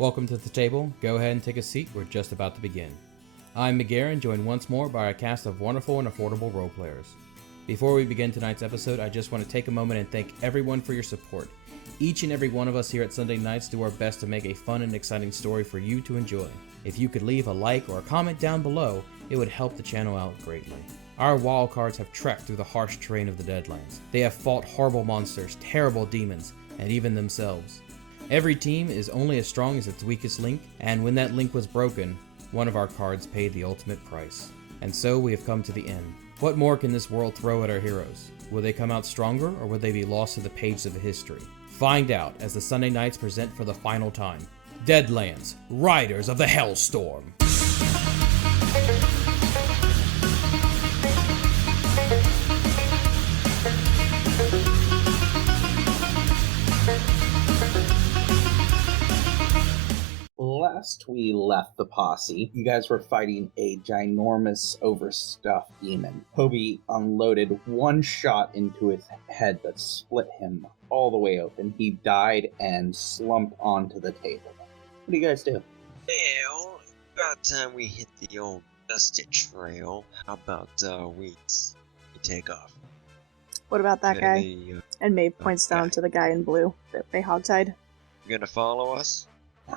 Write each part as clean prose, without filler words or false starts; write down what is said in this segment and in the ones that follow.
Welcome to the table. Go ahead and take a seat. We're just about to begin. I'm Midgarin, joined once more by a cast of wonderful and affordable role players. Before we begin tonight's episode, I just want to take a moment and thank everyone for your support. Each and every one of us here at Sunday Nights do our best to make a fun and exciting story for you to enjoy. If you could leave a like or a comment down below, it would help the channel out greatly. Our wildcards have trekked through the harsh terrain of the Deadlands. They have fought horrible monsters, terrible demons, and even themselves. Every team is only as strong as its weakest link, and when that link was broken, one of our cards paid the ultimate price. And so we have come to the end. What more can this world throw at our heroes? Will they come out stronger, or will they be lost to the pages of history? Find out as the Sunday Nights present for the final time. Deadlands, Riders of the Hellstorm. Last we left the posse, you guys were fighting a ginormous overstuffed demon. Hobie unloaded one shot into his head that split him all the way open. He died and slumped onto the table. What do you guys do? Well, about time we hit the old dusty trail. How about we take off? What about that guy? Really, And Maeve points down to the guy in blue that they hogtied. you gonna follow us?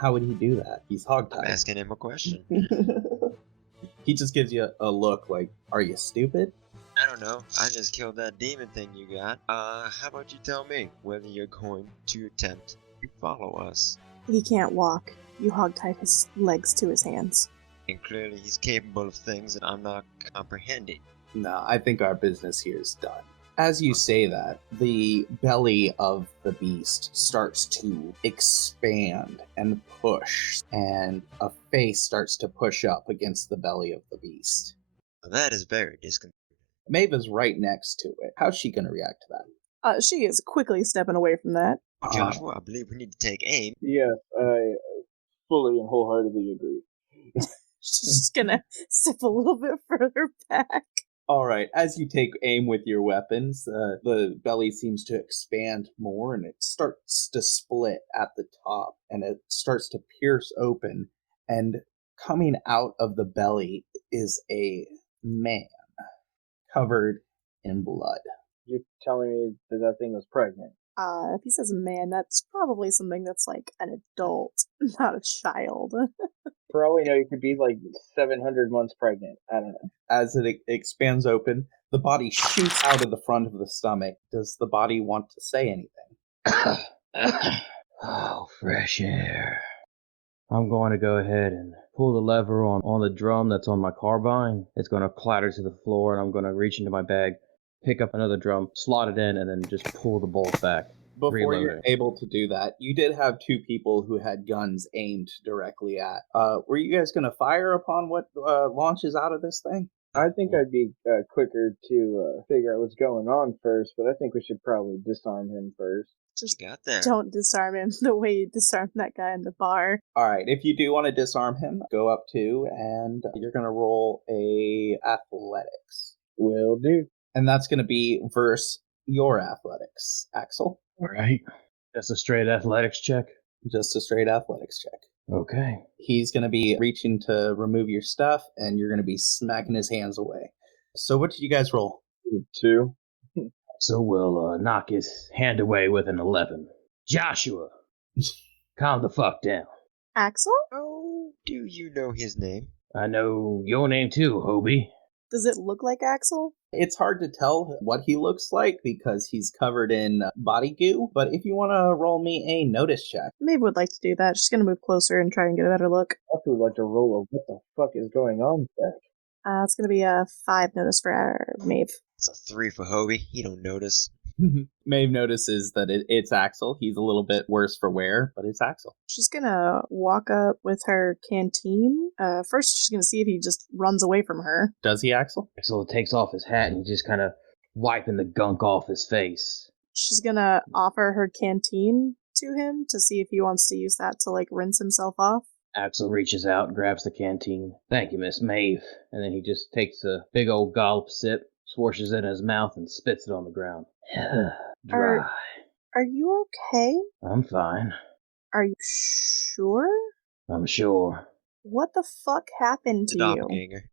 How would he do that? He's I'm hogtied. asking him a question. He just gives you a look like, are you stupid? I don't know. I just killed that demon thing you got. How about you tell me whether you're going to attempt to follow us? He can't walk. You hogtied his legs to his hands. And clearly he's capable of things that I'm not comprehending. No, I think our business here is done. As you say that, the belly of the beast starts to expand and push, and a face starts to push up against the belly of the beast. That is very disconcerting. Maeve is right next to it. How's she going to react to that? She is quickly stepping away from that. Joshua, I believe we need to take aim. Yes, I fully and wholeheartedly agree. She's just gonna step a little bit further back. All right, as you take aim with your weapons, the belly seems to expand more, and it starts to split at the top, and it starts to pierce open, and coming out of the belly is a man covered in blood. You're telling me that that thing was pregnant? If he says man, that's probably something that's like an adult, not a child. For all we know, you could be like 700 months pregnant. I don't know. As it expands open, the body shoots out of the front of the stomach. Does the body want to say anything? Oh, fresh air. I'm going to go ahead and pull the lever on the drum that's on my carbine. It's going to clatter to the floor, and I'm going to reach into my bag, pick up another drum, slot it in, and then just pull the bolt back. Before Reload you're it. able to do that, you did have two people who had guns aimed directly at. Were you guys going to fire upon what launches out of this thing? I think I'd be quicker to figure out what's going on first, but I think we should probably disarm him first. Just You got that. don't disarm him the way you disarmed that guy in the bar. All right, if you do want to disarm him, go up to, and you're going to roll a athletics. Will do. And that's going to be versus your athletics, Axel. All right. That's a straight athletics check. Just a straight athletics check. Okay. He's going to be reaching to remove your stuff, and you're going to be smacking his hands away. So what did you guys roll? 2. So we'll knock his hand away with an 11. Joshua, calm the fuck down. Axel? Oh, do you know his name? I know your name too, Hobie. Does it look like Axel? It's hard to tell what he looks like because he's covered in body goo, but if you want to roll me a notice check. Maeve would like to do that. She's gonna move closer and try and get a better look. I would like to roll a what the fuck is going on there. It's gonna be a 5 notice for Maeve. It's a 3 for Hobie. He don't notice. Maeve notices that it's Axel. He's a little bit worse for wear, but it's Axel. She's gonna walk up with her canteen. First, she's gonna see if he just runs away from her. Does he, Axel? Axel takes off his hat and he's just kind of wiping the gunk off his face. She's gonna offer her canteen to him to see if he wants to use that to, like, rinse himself off. Axel reaches out, grabs the canteen. Thank you, Miss Maeve. And then he just takes a big old gulp sip, swashes it in his mouth, and spits it on the ground. Dry. Are you okay? I'm fine. Are you sure? I'm sure. What the fuck happened The to you? doppelganger.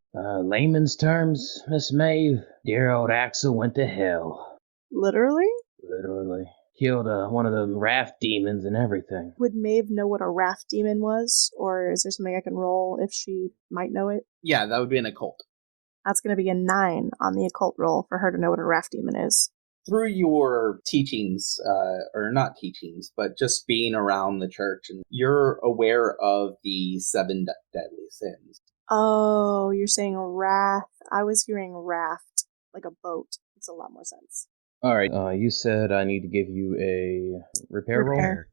Layman's terms, Miss Maeve, dear old Axel went to hell. Literally? Literally. Killed one of them raft demons and everything. Would Maeve know what a raft demon was? Or is there something I can roll if she might know it? Yeah, that would be an occult. That's going to be a 9 on the occult roll for her to know what a raft demon is. Through your teachings, or not teachings, but just being around the church, and you're aware of the 7 deadly sins. Oh, you're saying raft. I was hearing raft, like a boat. Makes a lot more sense. Alright, you said I need to give you a repair roll? Repair.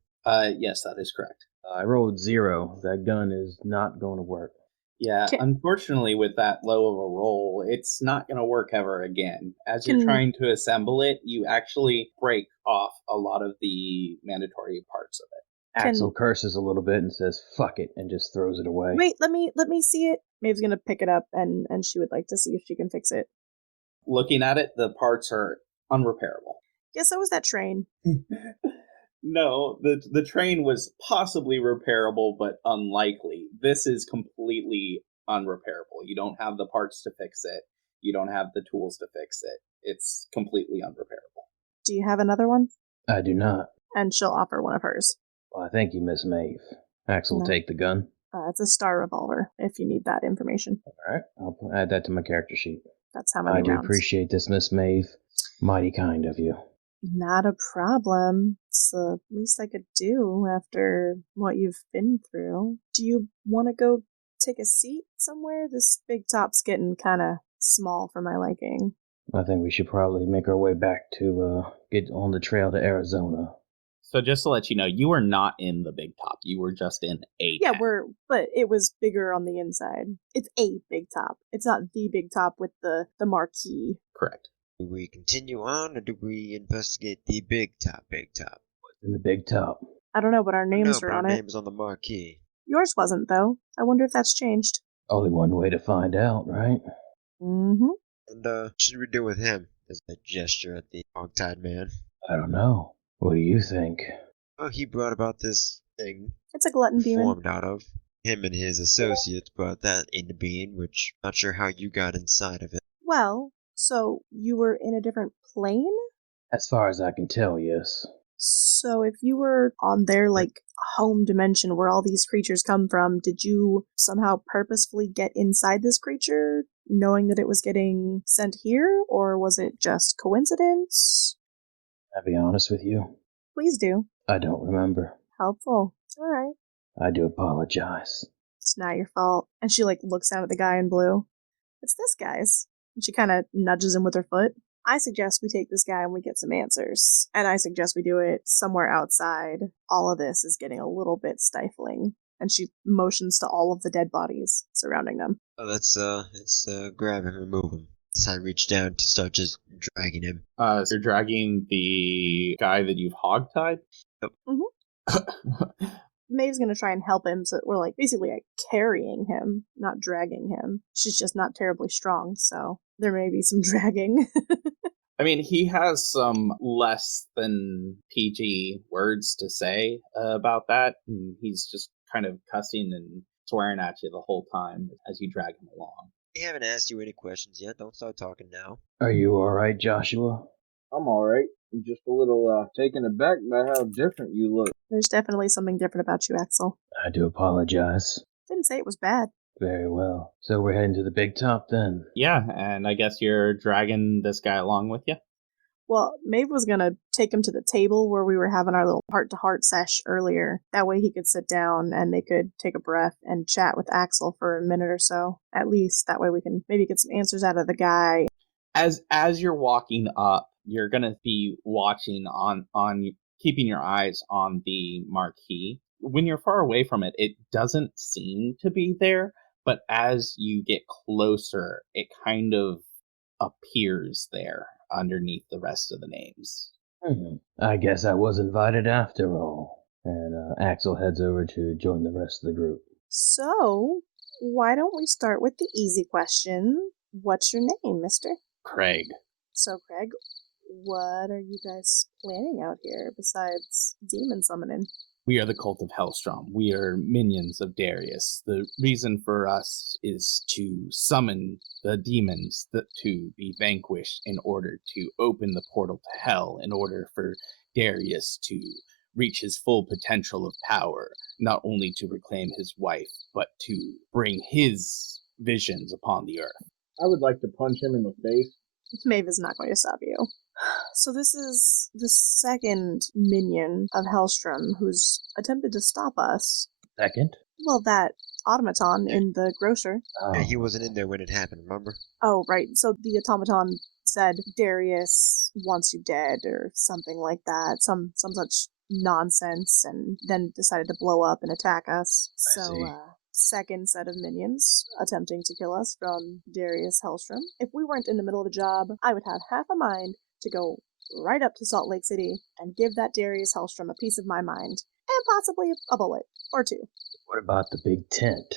Yes, that is correct. I rolled 0. That gun is not going to work. Yeah, Can- unfortunately, with that low of a roll, it's not going to work ever again. As you're trying to assemble it, you actually break off a lot of the mandatory parts of it. Axel curses a little bit and says, fuck it, and just throws it away. Wait, let me see it. Maeve's gonna pick it up and she would like to see if she can fix it. Looking at it, the parts are unrepairable. Yeah, so was that train. No, the train was possibly repairable, but unlikely. This is completely unrepairable. You don't have the parts to fix it. You don't have the tools to fix it. It's completely unrepairable. Do you have another one? I do not. And she'll offer one of hers. Why, thank you, Miss Maeve. Axel will No. take the gun. It's a star revolver, if you need that information. Alright, I'll add that to my character sheet. That's how many I do rounds. appreciate this, Miss Maeve. Mighty kind of you. Not a problem. It's the least I could do after what you've been through. Do you want to go take a seat somewhere? This big top's getting kind of small for my liking. I think we should probably make our way back to get on the trail to Arizona. So just to let you know, you were not in the big top. You were just in a Yeah, tent. but it was bigger on the inside. It's a big top. It's not the big top with the marquee. Correct. Do we continue on, or do we investigate the big top? What's in the big top? I don't know, but our names No, are but on our it. name is on the marquee. Yours wasn't, though. I wonder if that's changed. Only one way to find out, right? Mm-hmm. And, what should we do with him? As a gesture at the hog-tied man. I don't know. What do you think? Oh, he brought about this thing It's a glutton demon. formed out of him and his associates brought that into being, which not sure how you got inside of it. Well, so you were in a different plane? As far as I can tell, yes. So if you were on their, like, home dimension where all these creatures come from, did you somehow purposefully get inside this creature, knowing that it was getting sent here, or was it just coincidence? I'll be honest with you. Please do. I don't remember. Helpful. Alright. I do apologize. It's not your fault. And she, like, looks down at the guy in blue. It's this guy's. And she kind of nudges him with her foot. I suggest we take this guy and we get some answers. And I suggest we do it somewhere outside. All of this is getting a little bit stifling. And she motions to all of the dead bodies surrounding them. Oh, let's grab him and move him. So I reach down to start just dragging him. So you're dragging the guy that you've hogtied? Yep. Mm-hmm. Maeve's gonna try and help him, so we're like basically like carrying him, not dragging him. She's just not terribly strong, so there may be some dragging. I mean, he has some less than PG words to say about that, and he's just kind of cussing and swearing at you the whole time as you drag him along. We haven't asked you any questions yet. Don't start talking now. Are you alright, Joshua? I'm alright. I'm just a little taken aback by how different you look. There's definitely something different about you, Axel. I do apologize. Didn't say it was bad. Very well. So we're heading to the big top then. Yeah, and I guess you're dragging this guy along with you? Well, Maeve was gonna take him to the table where we were having our little heart-to-heart sesh earlier. That way he could sit down and they could take a breath and chat with Axel for a minute or so. At least that way we can maybe get some answers out of the guy. As you're walking up, you're gonna be watching on keeping your eyes on the marquee. When you're far away from it, it doesn't seem to be there, but as you get closer, it kind of appears there underneath the rest of the names. I guess I was invited after all. And Axel heads over to join the rest of the group. So, why don't we start with the easy question? What's your name, mister? Craig. So, Craig, what are you guys planning out here besides demon summoning? We are the cult of Hellstrom. We are minions of Darius. The reason for us is to summon the demons to be vanquished in order to open the portal to hell, in order for Darius to reach his full potential of power, not only to reclaim his wife, but to bring his visions upon the earth. I would like to punch him in the face. Maeve is not going to stop you. So this is the second minion of Hellstrom who's attempted to stop us. Second? Well, that automaton in the grocer. Oh. Yeah, he wasn't in there when it happened, remember? Oh, right. So the automaton said Darius wants you dead or something like that. Some such nonsense, and then decided to blow up and attack us. see. Second set of minions attempting to kill us from Darius Hellstrom. If we weren't in the middle of a job, I would have half a mind to go right up to Salt Lake City and give that Darius Hellstrom a piece of my mind, and possibly a bullet or two. What about the big tent?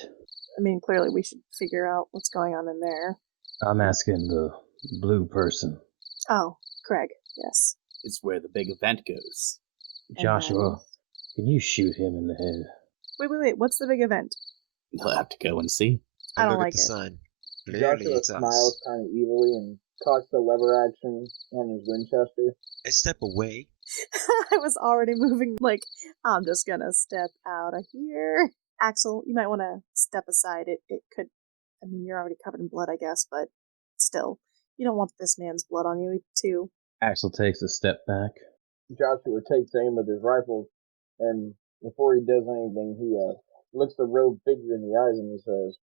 I mean, clearly we should figure out what's going on in there. I'm asking the blue person. Oh, Craig, yes. It's where the big event goes. Joshua, can you shoot him in the head? Wait, what's the big event? You'll have to go and see. I don't Look like at the it. sign. Clearly Joshua it's us. smiles kind of evilly and cocks the lever action on his Winchester. I step away. I was already moving, like, I'm just gonna step out of here. Axel, you might want to step aside. It could, I mean, you're already covered in blood, I guess, but still, you don't want this man's blood on you, too. Axel takes a step back. Joshua takes aim with his rifle, and before he does anything, he looks the rogue figure in the eyes and he says,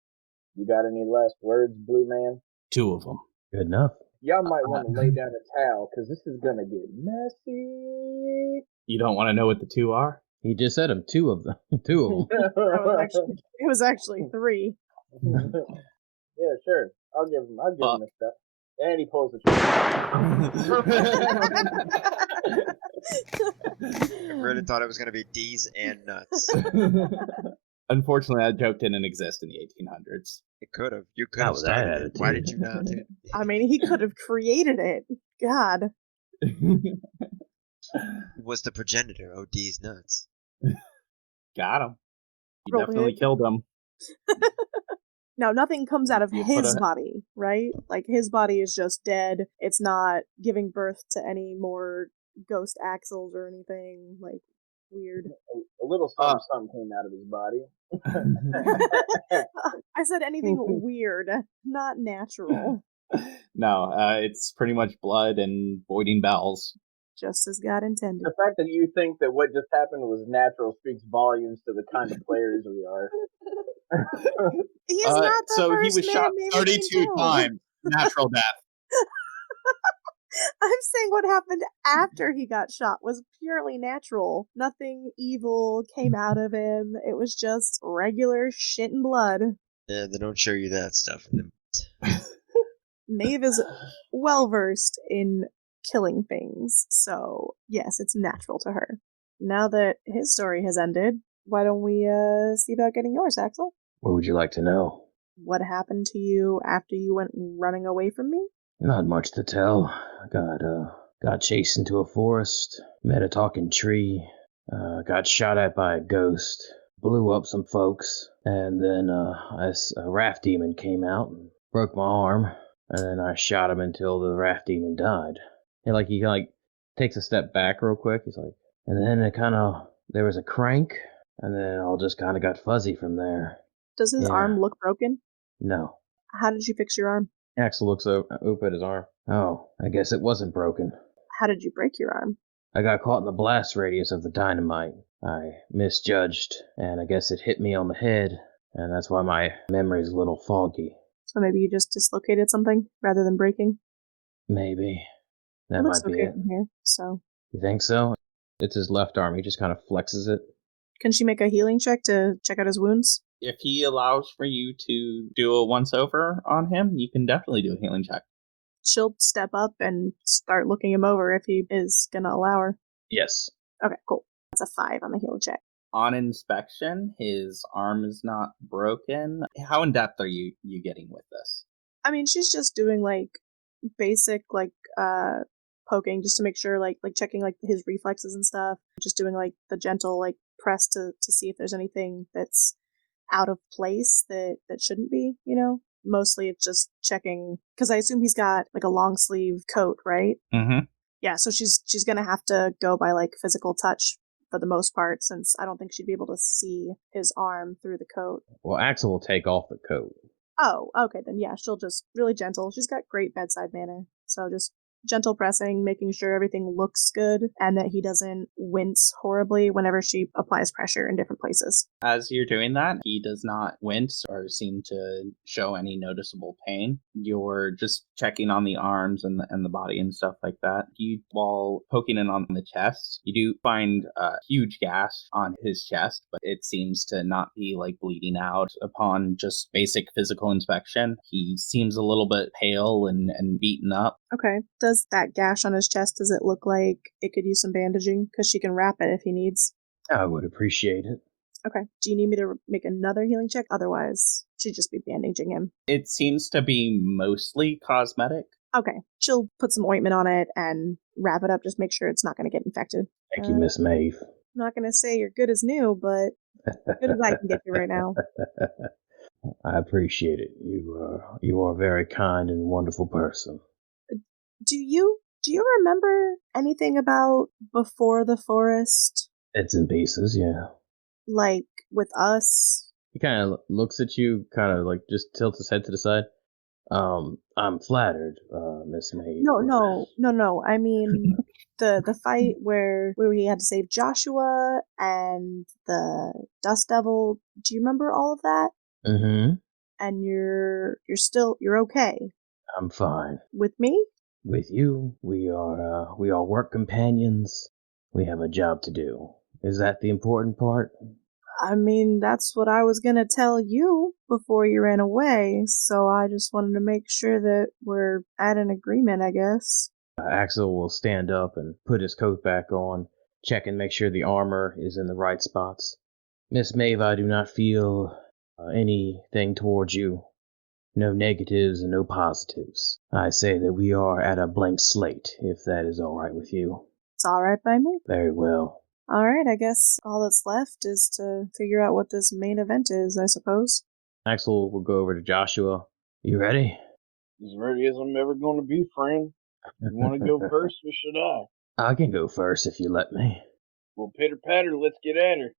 "You got any last words, blue man?" 2 of them. Good enough. Y'all might want to lay down a towel, because this is gonna get messy. You don't want to know what the 2 are? He just said him. 2 of them. 2 of them. It was actually 3. Yeah, sure. I'll give him a step. And he pulls the trigger. I really thought it was going to be D's and nuts. Unfortunately, that joke didn't exist in the 1800s. It could have. You could Not have with that started it. Why attitude. did you not? I mean, he could have created it. God. He was the progenitor. Oh, D's nuts. Got him. You Roll definitely it. killed him. Now, nothing comes out of You put his a- body, right? Like, his body is just dead. It's not giving birth to any more ghost axles or anything, like, weird. A little something came out of his body. I said anything weird, not natural. No, it's pretty much blood and voiding bowels. Just as God intended. The fact that you think that what just happened was natural speaks volumes to the kind of players we are. He's not the So he first was man shot Maeve 32 killed. times. Natural death. I'm saying what happened after he got shot was purely natural. Nothing evil came out of him. It was just regular shit and blood. Yeah, they don't show you that stuff in the Maeve is well versed in killing things, so yes, it's natural to her. Now that his story has ended, why don't we see about getting yours, Axel? What would you like to know? What happened to you after you went running away from me? Not much to tell. Got chased into a forest, met a talking tree, got shot at by a ghost, blew up some folks, and then a raft demon came out and broke my arm, and then I shot him until the raft demon died. And he takes a step back real quick. He's like, and then there was a crank, and then all just kind of got fuzzy from there. Does his Yeah. arm look broken? No. How did you fix your arm? Axel looks up at his arm. Oh, I guess it wasn't broken. How did you break your arm? I got caught in the blast radius of the dynamite. I misjudged, and I guess it hit me on the head, and that's why my memory's a little foggy. So maybe you just dislocated something rather than breaking? Maybe. That It looks might be okay it. from here, so. You think so? It's his left arm. He just kind of flexes it. Can she make a healing check to check out his wounds? If he allows for you to do a once-over on him, you can definitely do a healing check. She'll step up and start looking him over if he is gonna allow her. Yes. Okay, cool. That's a 5 on the healing check. On inspection, his arm is not broken. How in-depth are you getting with this? I mean, she's just doing, like, basic, like, poking just to make sure, like checking, like, his reflexes and stuff. Just doing, like, the gentle, like, press to see if there's anything that's out of place that shouldn't be, you know? Mostly it's just checking, because I assume he's got like a long sleeve coat, right? Mm-hmm. Yeah, so she's gonna have to go by like physical touch for the most part, since I don't think she'd be able to see his arm through the coat. Well, Axel will take off the coat. Oh, okay, then yeah, she'll just really gentle. She's got great bedside manner, so just gentle pressing, making sure everything looks good and that he doesn't wince horribly whenever she applies pressure in different places. As you're doing that, he does not wince or seem to show any noticeable pain. You're just checking on the arms and the body and stuff like that. While poking in on the chest, you do find a huge gash on his chest, but it seems to not be like bleeding out upon just basic physical inspection. He seems a little bit pale and beaten up. Okay. Does that gash on his chest, does it look like it could use some bandaging? Because she can wrap it if he needs. I would appreciate it. Okay. Do you need me to make another healing check? Otherwise, she'd just be bandaging him. It seems to be mostly cosmetic. Okay. She'll put some ointment on it and wrap it up. Just make sure it's not going to get infected. Thank you, Miss Maeve. I'm not going to say you're good as new, but good as I can get you right now. I appreciate it. You are a very kind and wonderful person. Do you remember anything about Before the Forest? Bits and pieces, yeah. Like with us? He kind of looks at you, kind of like just tilts his head to the side. I'm flattered, Miss Maeve. No. I mean, the fight where we had to save Joshua and the Dust Devil. Do you remember all of that? Mm-hmm. And you're okay. I'm fine. With me? With you, we are work companions. We have a job to do. Is that the important part? I mean, that's what I was gonna tell you before you ran away, so I just wanted to make sure that we're at an agreement, I guess. Axel will stand up and put his coat back on, check and make sure the armor is in the right spots. Miss Maeve, I do not feel anything towards you. No negatives and no positives. I say that we are at a blank slate, if that is all right with you. It's all right by me. Very well. All right, I guess all that's left is to figure out what this main event is, I suppose. Axel will go over to Joshua. You ready? As ready as I'm ever going to be, friend. You want to go first, or should I? I can go first if you let me. Well, pitter patter, let's get at her.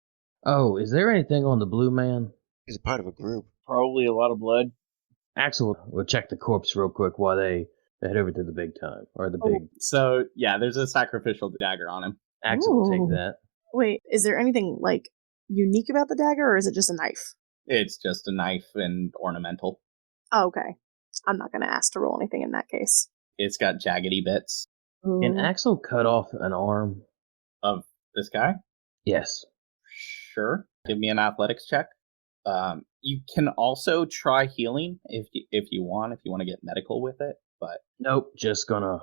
Oh, is there anything on the blue man? He's a part of a group. Probably a lot of blood. Axel will check the corpse real quick while they head over to the big time, or the big... So, yeah, there's a sacrificial dagger on him. Axel will take Ooh. that. Wait, is there anything, like, unique about the dagger, or is it just a knife? It's just a knife and ornamental. Oh, okay. I'm not gonna ask to roll anything in that case. It's got jaggedy bits. Can Axel cut off an arm? Of this guy? Yes. Sure. Give me an athletics check. You can also try healing if you want to get medical with it, but Nope, just gonna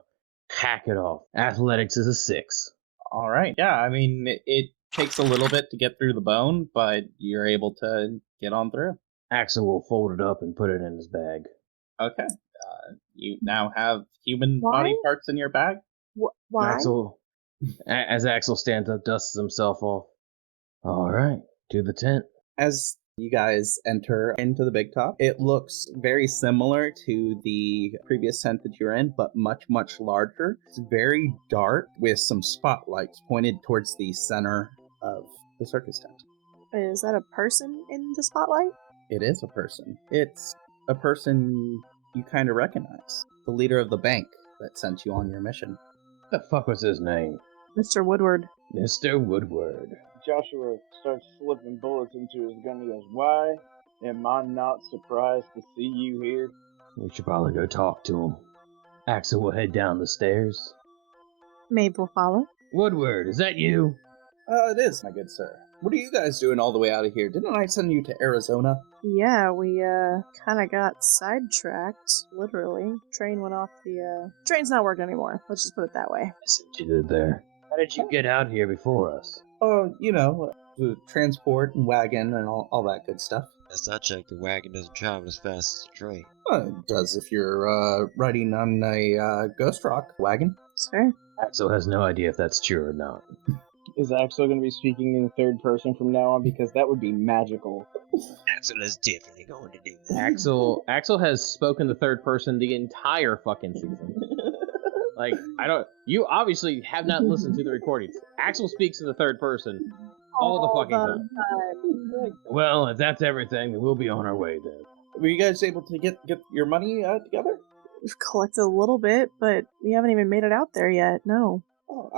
hack it off. Athletics is a 6. all right. Yeah, I mean, it takes a little bit to get through the bone, but you're able to get on through. Axel will fold it up and put it in his bag. Okay. You now have human Why? body parts in your bag. Why? Axel, as Axel stands up, dusts himself off. All right, to the tent. As you guys enter into the big top, it looks very similar to the previous tent that you're in, but much, much larger. It's very dark with some spotlights pointed towards the center of the circus tent. Is that a person in the spotlight? It is a person. It's a person you kind of recognize. The leader of the bank that sent you on your mission. What the fuck was his name? Mr. Woodward. Mr. Woodward. Joshua starts slipping bullets into his gun. He goes, "Why am I not surprised to see you here?" We should probably go talk to him. Axel will head down the stairs. Maeve will follow. Woodward, is that you? It is, my good sir. What are you guys doing all the way out of here? Didn't I send you to Arizona? Yeah, we, kinda got sidetracked, literally. Train went off the, train's not working anymore. Let's just put it that way. I see what you did there. How did you get out here before us? Oh, the transport and wagon and all that good stuff. Last I checked, the wagon doesn't travel as fast as the train. It does if you're riding on a Ghost Rock wagon. It's fair. Axel has no idea if that's true or not. Is Axel going to be speaking in third person from now on? Because that would be magical. Axel is definitely going to do that. Axel has spoken the third person the entire fucking season. Like, you obviously have not listened to the recordings. Axel speaks in the third person all the fucking time. Well, if that's everything, then we'll be on our way then. Were you guys able to get your money together? We've collected a little bit, but we haven't even made it out there yet, no. Oh,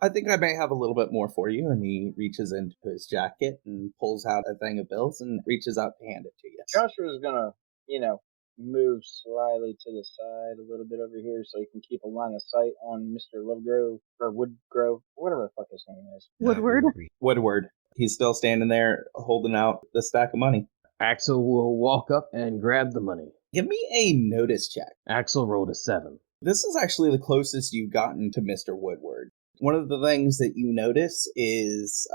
I think I may have a little bit more for you. And he reaches into his jacket and pulls out a thing of bills and reaches out to hand it to you. Joshua's going to, move slyly to the side a little bit over here so he can keep a line of sight on Mr. Lovegrove, or Woodgrove, whatever the fuck his name is. Woodward? Woodward. He's still standing there holding out the stack of money. Axel will walk up and grab the money. Give me a notice check. Axel rolled a 7. This is actually the closest you've gotten to Mr. Woodward. One of the things that you notice is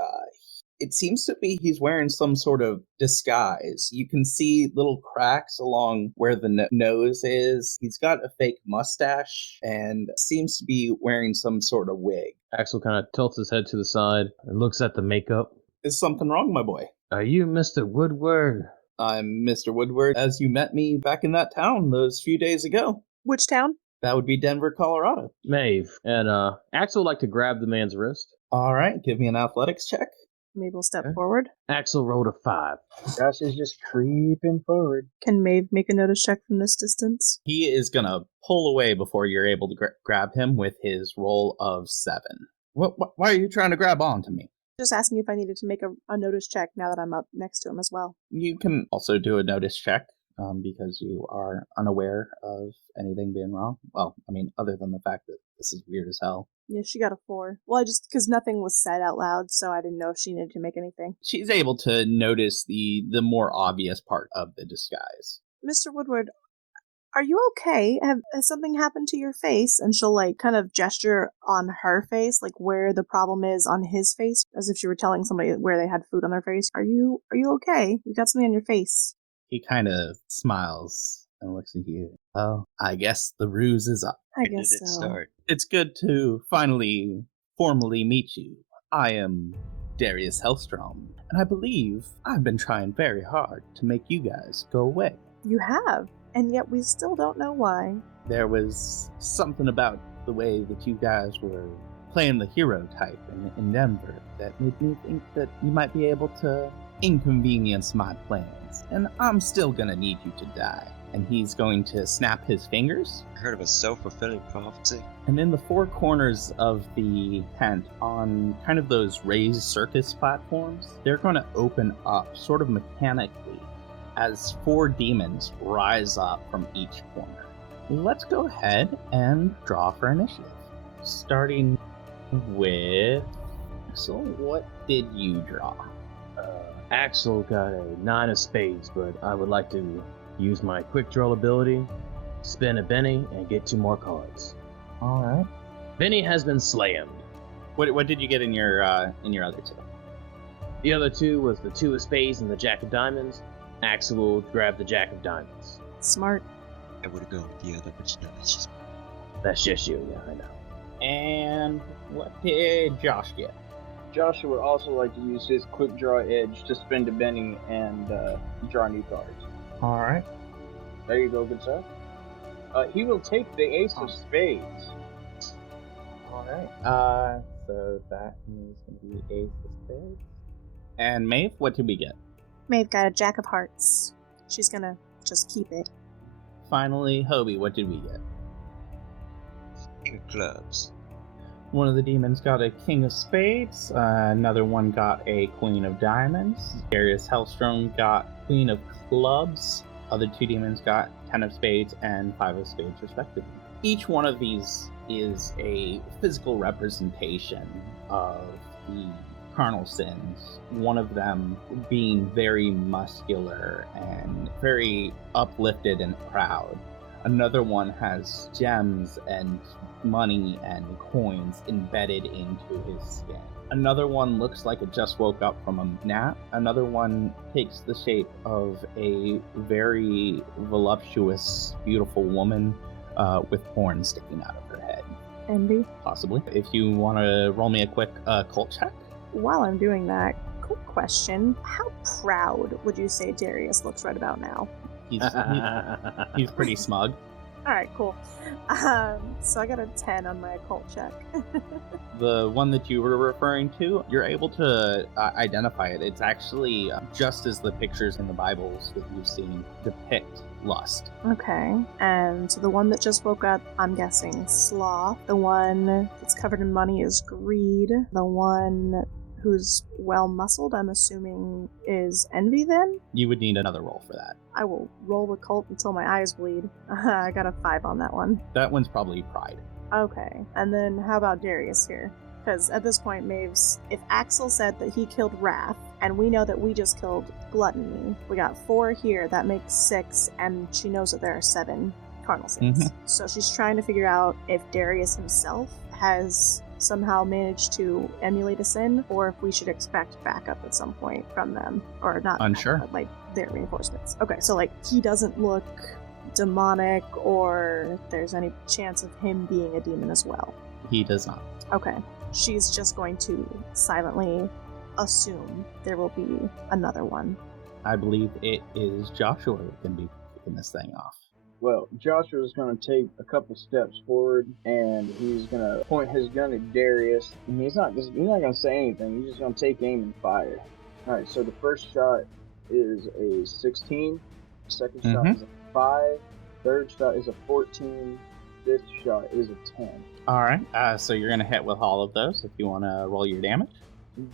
it seems to be he's wearing some sort of disguise. You can see little cracks along where the nose is. He's got a fake mustache and seems to be wearing some sort of wig. Axel kind of tilts his head to the side and looks at the makeup. Is something wrong, my boy? Are you Mr. Woodward? I'm Mr. Woodward, as you met me back in that town those few days ago. Which town? That would be Denver, Colorado. Maeve. And Axel would like to grab the man's wrist. All right, give me an athletics check. Maeve will step forward. Axel rolled a 5. Josh is just creeping forward. Can Maeve make a notice check from this distance? He is going to pull away before you're able to grab him with his roll of 7. Why are you trying to grab onto me? Just asking if I needed to make a notice check now that I'm up next to him as well. You can also do a notice check because you are unaware of anything being wrong. Well, I mean, other than the fact that this is weird as hell. Yeah, she got a 4. Well, because nothing was said out loud, so I didn't know if she needed to make anything. She's able to notice the more obvious part of the disguise. Mr. Woodward, are you okay? Has something happened to your face? And she'll kind of gesture on her face, like where the problem is on his face, as if she were telling somebody where they had food on their face. Are you okay? You've got something on your face. He kind of smiles and looks at you. Oh, I guess the ruse is up. I guess Did it so. start? It's good to finally formally meet you. I am Darius Hellstrom, and I believe I've been trying very hard to make you guys go away. You have, and yet we still don't know why. There was something about the way that you guys were playing the hero type in Denver that made me think that you might be able to inconvenience my plans, and I'm still gonna need you to die. And he's going to snap his fingers. Heard of a self-fulfilling prophecy? And in the four corners of the tent, on kind of those raised circus platforms, they're going to open up sort of mechanically as 4 demons rise up from each corner. Let's go ahead and draw for initiative. Starting with Axel, what did you draw? Axel got a 9 of spades, but I would like to use my quick draw ability, spin a Benny, and get 2 more cards. All right. Benny has been slammed. What did you get in your other 2? The other 2 was the 2 of spades and the jack of diamonds. Axel will grab the jack of diamonds. Smart. I would go with the other, but That's just you, yeah, I know. And what did Josh get? Joshua would also like to use his quick draw edge to spin to Benny and draw new cards. All right. There you go, good sir. He will take the ace of spades. All right. So that is going to be ace of spades. And Maeve, what did we get? Maeve got a jack of hearts. She's gonna just keep it. Finally, Hobie, what did we get? King of clubs. One of the demons got a king of spades. Another one got a queen of diamonds. Darius Hellstrom got queen of clubs. Other 2 demons got 10 of spades and 5 of spades, respectively. Each one of these is a physical representation of the carnal sins. One of them being very muscular and very uplifted and proud. Another one has gems and money and coins embedded into his skin. Another one looks like it just woke up from a nap. Another one takes the shape of a very voluptuous, beautiful woman with horns sticking out of her head. Envy. Possibly. If you want to roll me a quick cult check. while I'm doing that, quick question. How proud would you say Darius looks right about now? He's pretty smug. Alright, cool. So I got a 10 on my occult check. The one that you were referring to, you're able to identify it. It's actually just as the pictures in the Bibles that you've seen depict lust. Okay. And so the one that just woke up, I'm guessing sloth. The one that's covered in money is greed. The one who's well-muscled, I'm assuming, is envy then? You would need another roll for that. I will roll the cult until my eyes bleed. I got a 5 on that one. That one's probably pride. Okay. And then how about Darius here? Because at this point, Maves, if Axel said that he killed Wrath, and we know that we just killed Gluttony, we got 4 here, that makes 6, and she knows that there are 7 carnal sins. So she's trying to figure out if Darius himself has somehow managed to emulate a sin, or if we should expect backup at some point from them. Or not unsure, backup, like their reinforcements. Okay, so like he doesn't look demonic, or there's any chance of him being a demon as well. He does not. Okay. She's just going to silently assume there will be another one. I believe it is Joshua that's going to be kicking this thing off. Well, Joshua's going to take a couple steps forward, and he's going to point his gun at Darius. And he's not going to say anything. He's just going to take aim and fire. All right, so the first shot is a 16. Second shot is a 5. Third shot is a 14. Fifth shot is a 10. All right, so you're going to hit with all of those if you want to roll your damage.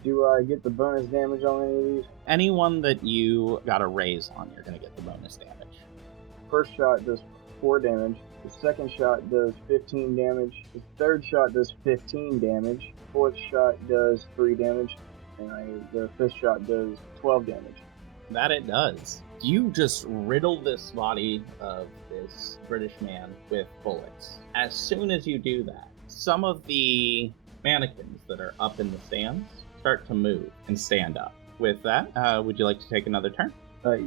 Do I get the bonus damage on any of these? Anyone that you got a raise on, you're going to get the bonus damage. First shot does 4 damage. The second shot does 15 damage. The third shot does 15 damage. Fourth shot does 3 damage. And the fifth shot does 12 damage. That it does. You just riddle this body of this British man with bullets. As soon as you do that, some of the mannequins that are up in the stands start to move and stand up. With that, would you like to take another turn?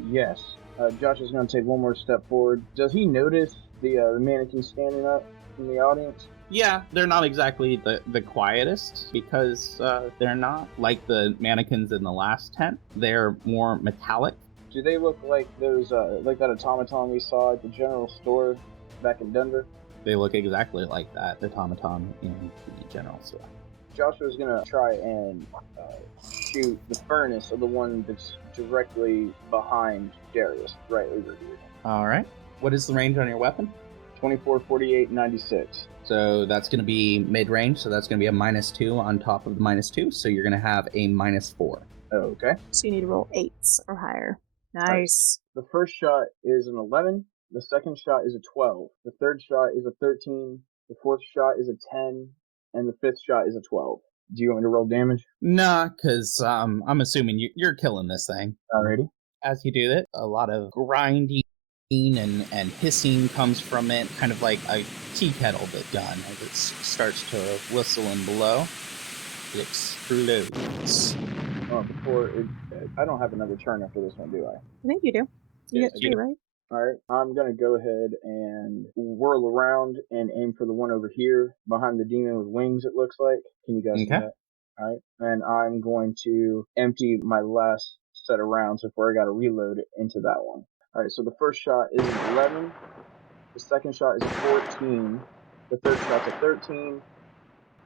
Yes. Josh is going to take one more step forward. Does he notice the mannequin standing up in the audience? Yeah, they're not exactly the quietest because they're not like the mannequins in the last tent. They're more metallic. Do they look like those, like that automaton we saw at the general store back in Denver? They look exactly like that automaton in the general store. Joshua's going to try and shoot the furnace of the one that's directly behind Darius, right over here. All right. What is the range on your weapon? 24, 48, 96. So that's going to be mid-range, so that's going to be a -2 on top of the -2, so you're going to have a -4. Okay. So you need to roll 8s or higher. Nice. The first shot is an 11. The second shot is a 12. The third shot is a 13. The fourth shot is a 10. And the fifth shot is a 12. Do you want me to roll damage? Nah, because I'm assuming you're killing this thing. Alrighty. As you do that, a lot of grinding and hissing comes from it, kind of like a tea kettle that's done. As it starts to whistle and blow, it explodes. I don't have another turn after this one, do I? I think you do. You Yes, get you 3, do. right? Alright, I'm gonna go ahead and whirl around and aim for the one over here, behind the demon with wings, it looks like. Can you guys see Okay. that? Alright, and I'm going to empty my last set of rounds before I gotta reload it into that one. Alright, so the first shot is an 11, the second shot is a 14, the third shot's a 13,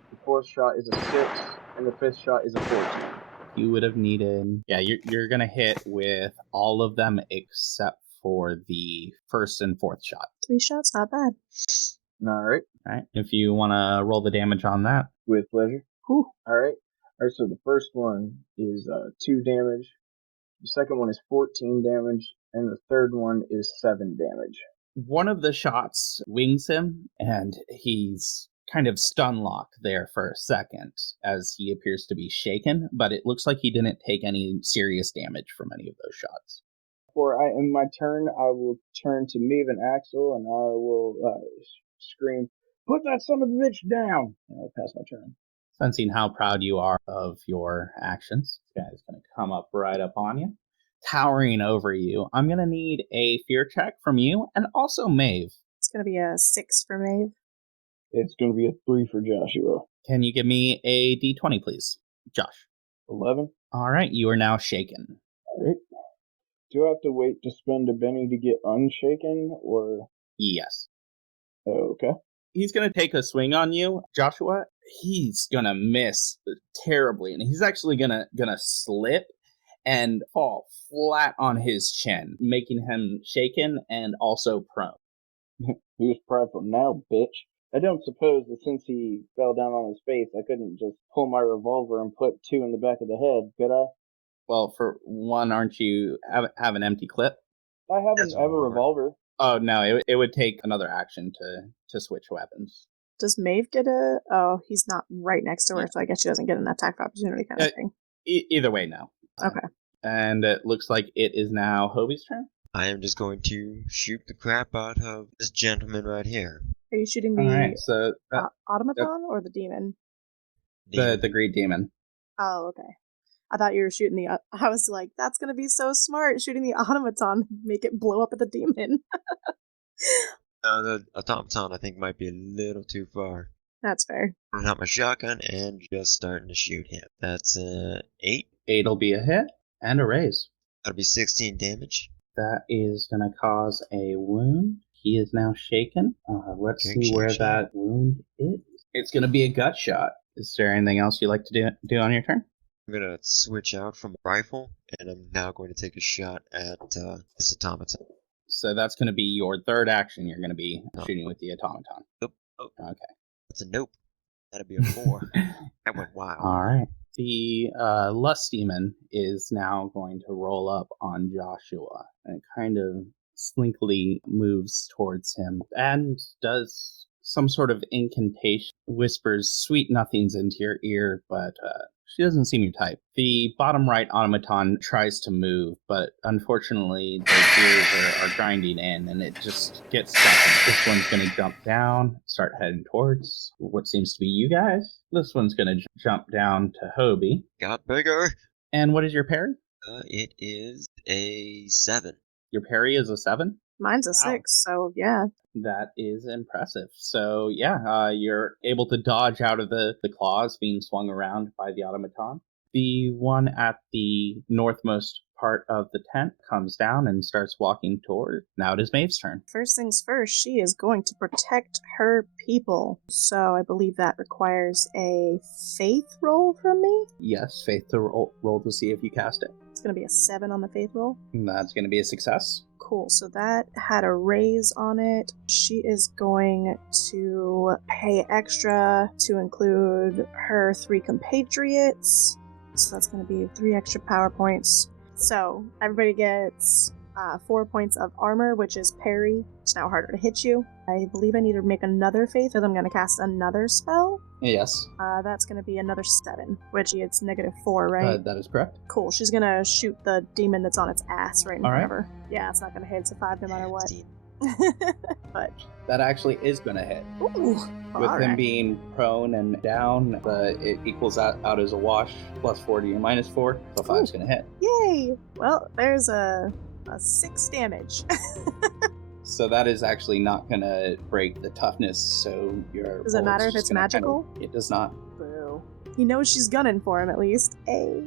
the fourth shot is a 6, and the fifth shot is a 14. You would have needed... Yeah, you're going to hit with all of them except for the first and fourth shot. 3 shots, not bad. Alright. Alright, if you want to roll the damage on that. With pleasure. Whew. Alright, so the first one is 2 damage, the second one is 14 damage, and the third one is 7 damage. One of the shots wings him, and he's kind of stun-locked there for a second as he appears to be shaken, but it looks like he didn't take any serious damage from any of those shots. Before I end my turn, I will turn to Maeve and Axel, and I will scream, "Put that son of a bitch down!" And I'll pass my turn. Sensing how proud you are of your actions, this guy's going to come up right up on you, towering over you. I'm going to need a fear check from you, and also Maeve. It's going to be a 6 for Maeve. It's going to be a 3 for Joshua. Can you give me a d20, please? Josh. 11. All right, you are now shaken. All right. Do I have to wait to spend a Benny to get unshaken, or? Yes. Okay. He's going to take a swing on you, Joshua. He's going to miss terribly, and he's actually going to slip and fall flat on his chin, making him shaken and also prone. Who's prideful now, bitch? I don't suppose that since he fell down on his face, I couldn't just pull my revolver and put 2 in the back of the head, could I? Well, for one, aren't you have an empty clip? I have That's a revolver. Oh, no, it would take another action to switch weapons. Does Maeve get a... Oh, he's not right next to her, so I guess she doesn't get an attack of opportunity kind of thing. Either way, no. Okay. And it looks like it is now Hobie's turn. I am just going to shoot the crap out of this gentleman right here. Are you shooting the All right, so automaton or the demon? the great demon. Oh, okay. I thought you were shooting the... I was like, that's going to be so smart, shooting the automaton, make it blow up at the demon. The automaton, I think, might be a little too far. That's fair. Pulling out my shotgun and just starting to shoot him. That's 8. 8'll be a hit and a raise. That'll be 16 damage. That is going to cause a wound. He is now shaken. Let's see where that wound is. It's going to be a gut shot. Is there anything else you'd like to do on your turn? I'm going to switch out from a rifle, and I'm now going to take a shot at this automaton. So that's going to be your third action. You're going to be shooting with the automaton. Nope. Okay. That's a nope. That'd be a 4. That went wild. All right. The lust demon is now going to roll up on Joshua and kind of slinkily moves towards him and does some sort of incantation, whispers sweet nothings into your ear, but she doesn't seem your type. The bottom right automaton tries to move, but unfortunately the gears are grinding in, and it just gets stuck. And this one's going to jump down, start heading towards what seems to be you guys. This one's going to jump down to Hobie. Got bigger. And what is your parry? It is a 7. Your parry is a 7? Mine's a 6, so yeah. That is impressive. So yeah, you're able to dodge out of the claws being swung around by the automaton. The one at the northmost part of the tent comes down and starts walking toward. Now it is Maeve's turn. First things first, she is going to protect her people. So I believe that requires a faith roll from me. Yes, faith to roll to see if you cast it. It's going to be a 7 on the faith roll. And that's going to be a success. Cool, so that had a raise on it. She is going to pay extra to include her 3 compatriots. So that's going to be 3 extra power points. So everybody gets 4 points of armor, which is parry. It's now harder to hit you. I believe I need to make another faith, so I'm going to cast another spell. Yes. That's going to be another 7, which it's -4, right? That is correct. Cool. She's going to shoot the demon that's on its ass right in front right. of her. Yeah, it's not going to hit. It's a 5 no matter what. But that actually is going to hit. Ooh, With him right. being prone and down, it equals out as a wash, +4 to your -4, so 5's going to hit. Yay! Well, there's a 6 damage. So that is actually not going to break the toughness, so your Does it matter if bullet's it's gonna magical? it does not. Boo. He knows she's gunning for him at least. Hey.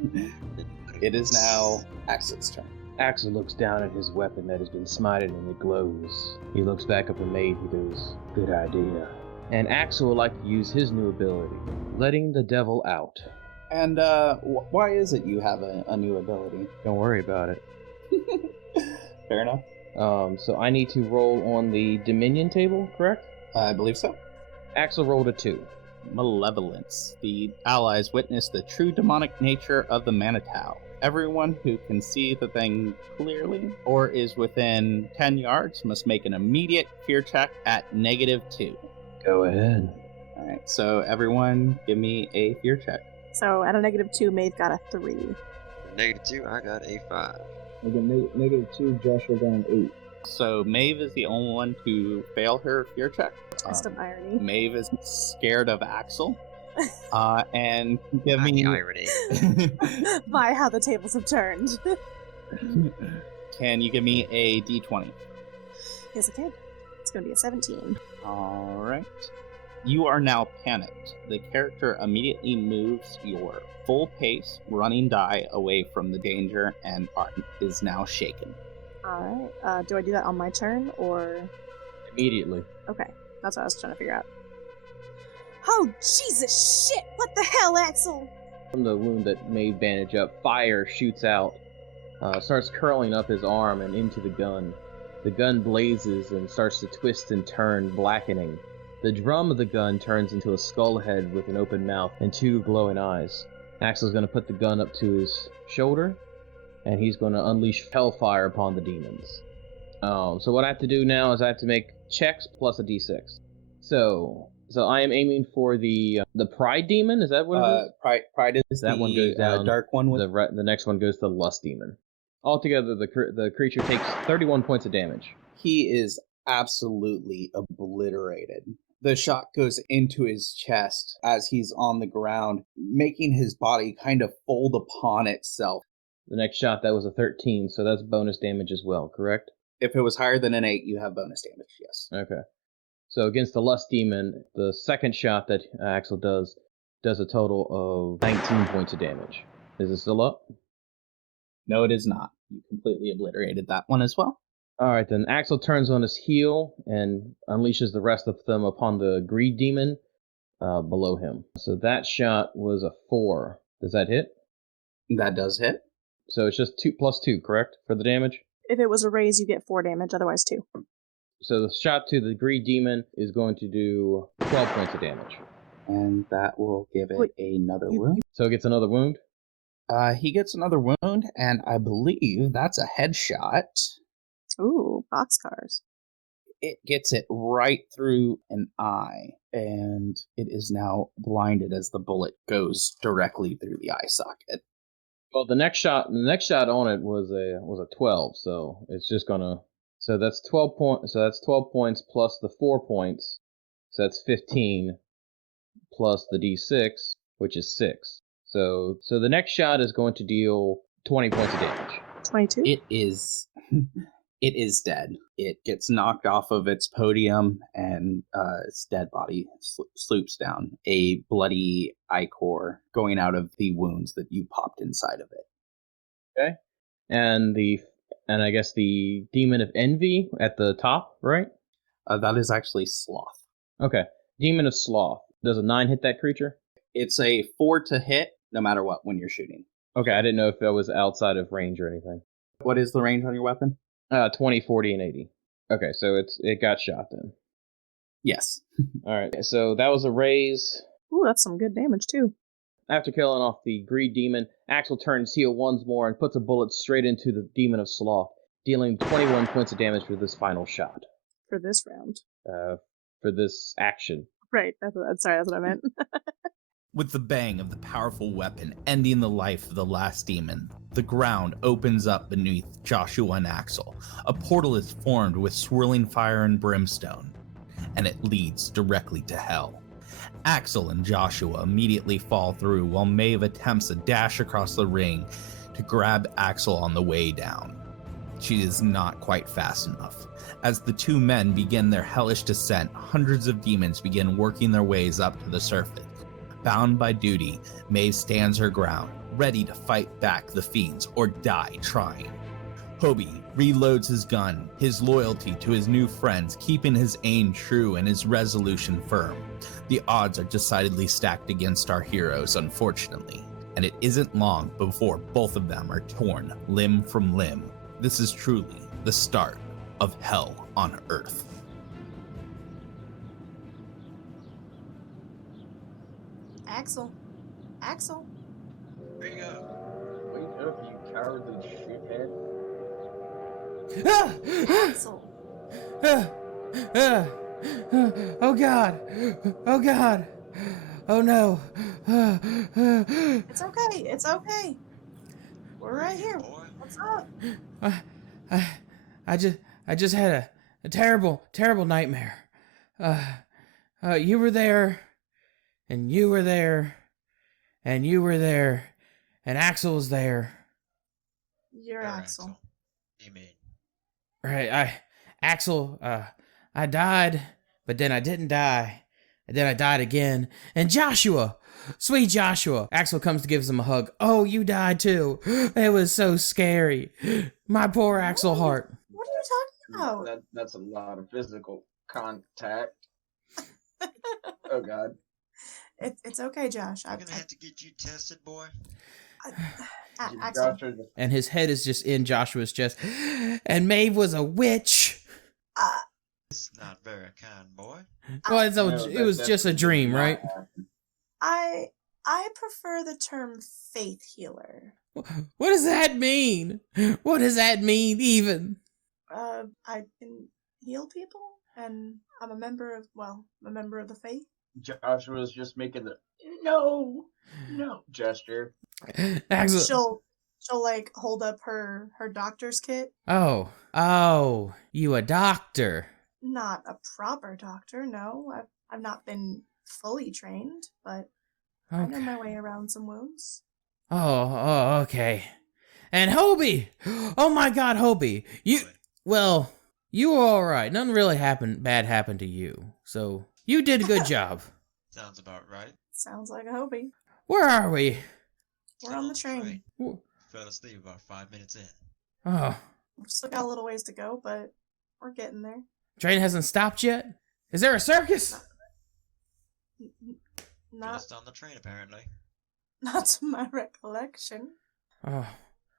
It is now Axel's turn. Axel looks down at his weapon that has been smited and it glows. He looks back up at Maeve who goes, "Good idea." And Axel would like to use his new ability, letting the devil out. And why is it you have a new ability? Don't worry about it. Fair enough. So I need to roll on the Dominion table, correct? I believe so. Axel rolled a 2. Malevolence. The allies witness the true demonic nature of the Manitau. Everyone who can see the thing clearly or is within 10 yards must make an immediate fear check at -2. Go ahead. Alright, so everyone give me a fear check. So at a -2, Maeve got a 3. -2, I got a 5. I got -2, Joshua got an 8. So Maeve is the only one to fail her fear check. Test of irony. Maeve is scared of Axel. And give The me... irony. By how the tables have turned. Can you give me a d20? Yes, I can. It's going to be a 17. Alright. You are now panicked. The character immediately moves your full pace running die away from the danger and is now shaken. Alright. Do I do that on my turn, or...? Immediately. Okay, that's what I was trying to figure out. Oh, Jesus shit! What the hell, Axel? From the wound that made bandage up, fire shoots out, starts curling up his arm and into the gun. The gun blazes and starts to twist and turn, blackening. The drum of the gun turns into a skull head with an open mouth and two glowing eyes. Axel's going to put the gun up to his shoulder, and he's going to unleash hellfire upon the demons. So what I have to do now is I have to make checks plus a d6. So I am aiming for the pride demon. Is that what it is? Pride is that the one goes down. dark one. With... The next one goes to the lust demon. Altogether, the creature takes 31 points of damage. He is absolutely obliterated. The shot goes into his chest as he's on the ground, making his body kind of fold upon itself. The next shot, that was a 13, so that's bonus damage as well, correct? If it was higher than an 8, you have bonus damage, yes. Okay. So against the lust demon, the second shot that Axel does a total of 19 points of damage. Is it still up? No, it is not. You completely obliterated that one as well. Alright, then Axel turns on his heel and unleashes the rest of them upon the greed demon below him. So that shot was a 4. Does that hit? That does hit. So it's just 2 plus 2, correct, for the damage? If it was a raise, you get 4 damage, otherwise 2. So the shot to the greed demon is going to do 12 points of damage. And that will give it another wound. So it gets another wound? He gets another wound, and I believe that's a headshot. Ooh, boxcars. It gets it right through an eye, and it is now blinded as the bullet goes directly through the eye socket. Well, the next shot on it was a 12, so it's just gonna. So that's 12 points. So that's 12 points plus the 4 points. So that's 15 plus the d6, which is 6. So the next shot is going to deal 20 points of damage. 22. It is dead. It gets knocked off of its podium, and its dead body sloops down, a bloody ichor going out of the wounds that you popped inside of it. Okay. And I guess the demon of envy at the top, right? That is actually sloth. Okay. Demon of sloth. Does a 9 hit that creature? It's a 4 to hit, no matter what, when you're shooting. Okay, I didn't know if that was outside of range or anything. What is the range on your weapon? 20, 40, and 80. Okay, so it got shot then. Yes. Alright, so that was a raise. Ooh, that's some good damage, too. After killing off the greed demon, Axel turns heel once more and puts a bullet straight into the demon of sloth, dealing 21 points of damage for this final shot. For this round. For this action. Right, that's what I meant. With the bang of the powerful weapon ending the life of the last demon, the ground opens up beneath Joshua and Axel. A portal is formed with swirling fire and brimstone, and it leads directly to hell. Axel and Joshua immediately fall through while Maeve attempts to dash across the ring to grab Axel on the way down. She is not quite fast enough. As the two men begin their hellish descent, hundreds of demons begin working their ways up to the surface. Bound by duty, Maeve stands her ground, ready to fight back the fiends or die trying. Hobie reloads his gun, his loyalty to his new friends, keeping his aim true and his resolution firm. The odds are decidedly stacked against our heroes, unfortunately, and it isn't long before both of them are torn limb from limb. This is truly the start of hell on Earth. Axel. Where you go? Wake up, you cowardly shithead. Axel. Oh God! Oh God! Oh no! It's okay. We're right here. Boy. What's up? I just had a terrible nightmare. You were there, and you were there, and you were there, and Axel was there. You're Axel. You mean? Right, Axel, I died, but then I didn't die, and then I died again. And Joshua, sweet Joshua. Axel comes to give him a hug. Oh, you died too. It was so scary. My poor Axel heart. What are you talking about? That's a lot of physical contact. Oh God. It's okay, Josh. I'm gonna have to get you tested, boy. Axel. And his head is just in Joshua's chest. And Maeve was a witch. It's not very kind, boy. Well, it was just a dream, right? I prefer the term faith healer. What does that mean? What does that mean, even? I can heal people, and I'm a member of the faith. Joshua's just making the no gesture. Axel. She'll like hold up her doctor's kit. Oh, you a doctor? Not a proper doctor, no. I've not been fully trained, but Okay. I know my way around some wounds. Oh, okay. And Hobie! Oh my God, Hobie! You were all right. Nothing really bad happened to you, so you did a good job. Sounds about right. Sounds like a Hobie. Where are we? We're on the train. Fell asleep about 5 minutes in. Oh, We've still got a little ways to go, but we're getting there. train hasn't stopped yet? Is there a circus? Just on the train, apparently. Not to my recollection. Oh,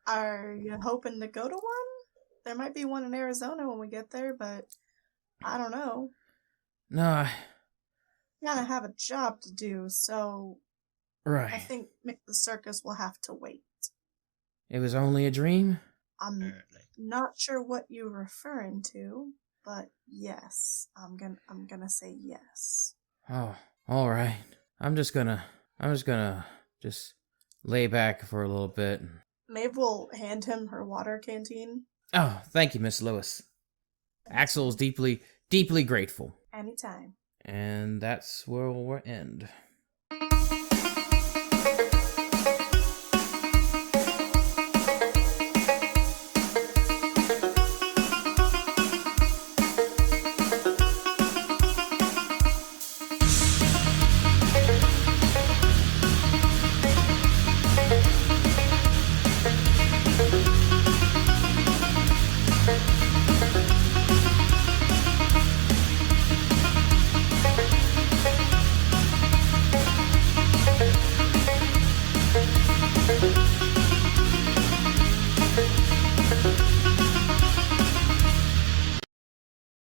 Are you hoping to go to one? There might be one in Arizona when we get there, but I don't know. no, I Gotta have a job to do, so I right. think the circus will have to wait. It was only a dream? I'm Apparently. not sure what you're referring to, but yes, I'm gonna say yes. Oh, all right. I'm just gonna lay back for a little bit. Maeve will hand him her water canteen. Oh, thank you, Miss Lewis. Axel's deeply, deeply grateful. Anytime. And that's where we'll end.